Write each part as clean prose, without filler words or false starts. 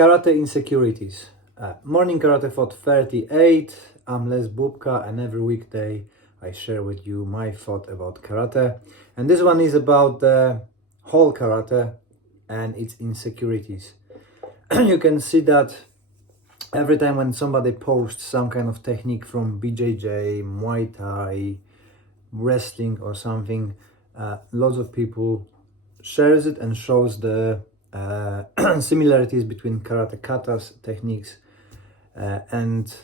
Karate insecurities. Morning Karate Thought 38. I'm Les Bubka, and every weekday I share with you my thought about karate. And this one is about the whole karate and its insecurities. You can see that every time when somebody posts some kind of technique from BJJ, Muay Thai, wrestling or something, lots of people shares it and shows the similarities between karate katas techniques and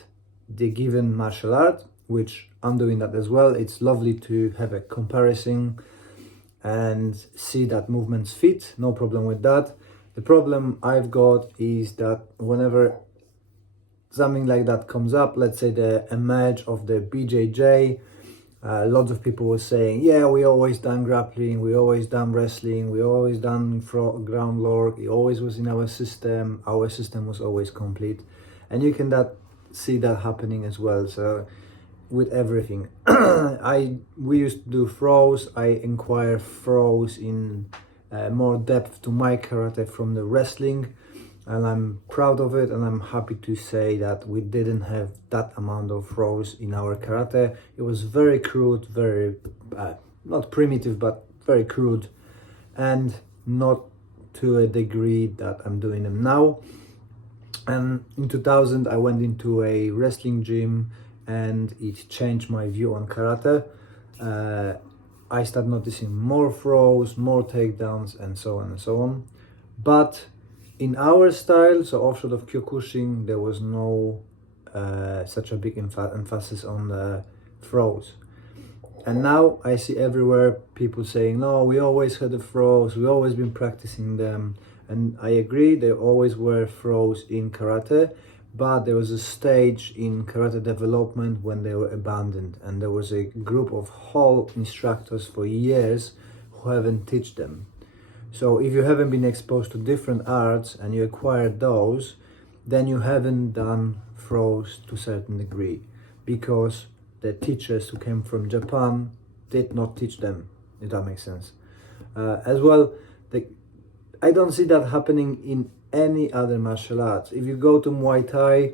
the given martial art, which I'm doing that as well. It's lovely to have a comparison and see that movements fit, no problem with that. The problem I've got is that whenever something like that comes up, let's say the image of the BJJ, lots of people were saying, yeah, we always done grappling, we always done wrestling, we always done ground work, it always was in our system was always complete. And you can see that happening as well. So with everything, we used to do throws. I inquire throws in more depth to my karate from the wrestling, and I'm proud of it, and I'm happy to say that we didn't have that amount of throws in our karate. It was very crude, very not primitive, but very crude, and not to a degree that I'm doing them now. And in 2000 I went into a wrestling gym, and it changed my view on karate. I started noticing more throws, more takedowns, and so on and so on. But in our style, so offshore of Kyokushin, there was no such a big emphasis on the throws. And now I see everywhere people saying, no, we always had the throws, we always been practicing them. And I agree, there always were throws in karate, but there was a stage in karate development when they were abandoned. And there was a group of whole instructors for years who haven't taught them. So if you haven't been exposed to different arts and you acquired those, then you haven't done throws to a certain degree, because the teachers who came from Japan did not teach them, if that makes sense. As well, I don't see that happening in any other martial arts. If you go to Muay Thai,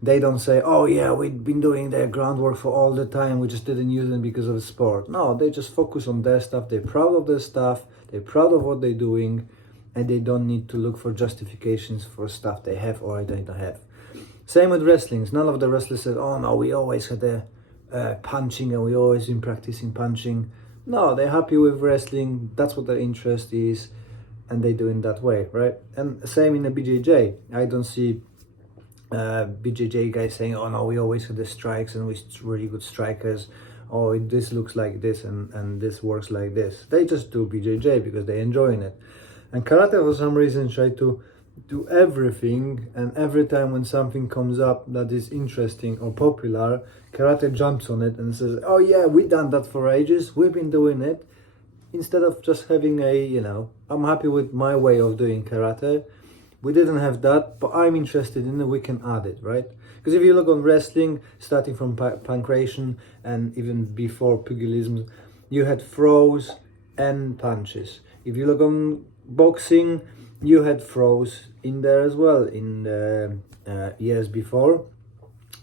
they don't say, oh yeah, we've been doing their groundwork for all the time, we just didn't use them because of the sport. No, they just focus on their stuff, they're proud of their stuff, they're proud of what they're doing, and they don't need to look for justifications for stuff they have or they don't have. Same with wrestlings. None of the wrestlers said, oh no, we always had the punching and we always been practicing punching. No, they're happy with wrestling, that's what their interest is, and they do it that way, right? And same in the BJJ. I don't see BJJ guys saying, oh no, we always had the strikes and we're really good strikers. Oh, this looks like this and this works like this. They just do BJJ because they're enjoying it. And karate, for some reason, try to do everything, and every time when something comes up that is interesting or popular, karate jumps on it and says, oh yeah, we've done that for ages, we've been doing it. Instead of just having I'm happy with my way of doing karate. We didn't have that, but I'm interested in it, we can add it, right? Because if you look on wrestling, starting from pankration and even before pugilism, you had throws and punches. If you look on boxing, you had throws in there as well in the years before.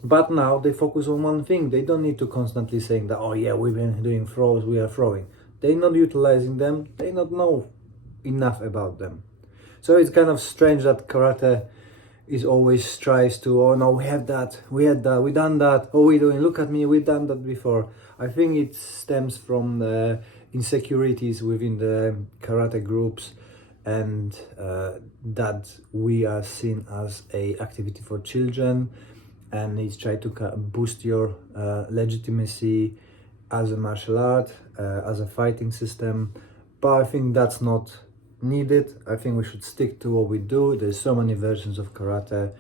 But now they focus on one thing. They don't need to constantly saying that, oh yeah, we've been doing throws, we are throwing. They're not utilizing them, they not know enough about them. So it's kind of strange that karate is always tries to, oh no, we had that, we done that, oh we're doing, look at me, we've done that before. I think it stems from the insecurities within the karate groups, and that we are seen as a activity for children, and it's try to boost your legitimacy as a martial art, as a fighting system. But I think that's not needed. I think we should stick to what we do. There's so many versions of karate.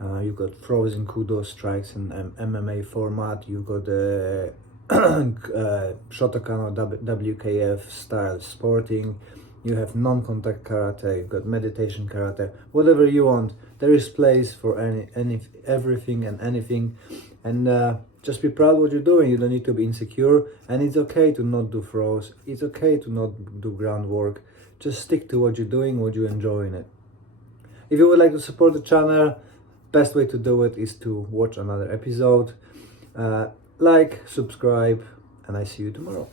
You've got throws and kudo strikes in MMA format. You've got the Shotokan or WKF style sporting. You have non-contact karate. You've got meditation karate. Whatever you want. There is place for everything and anything. And just be proud of what you're doing. You don't need to be insecure. And it's okay to not do throws. It's okay to not do groundwork. Just stick to what you're doing, what you enjoy in it. If you would like to support the channel, best way to do it is to watch another episode. Like, subscribe, and I see you tomorrow.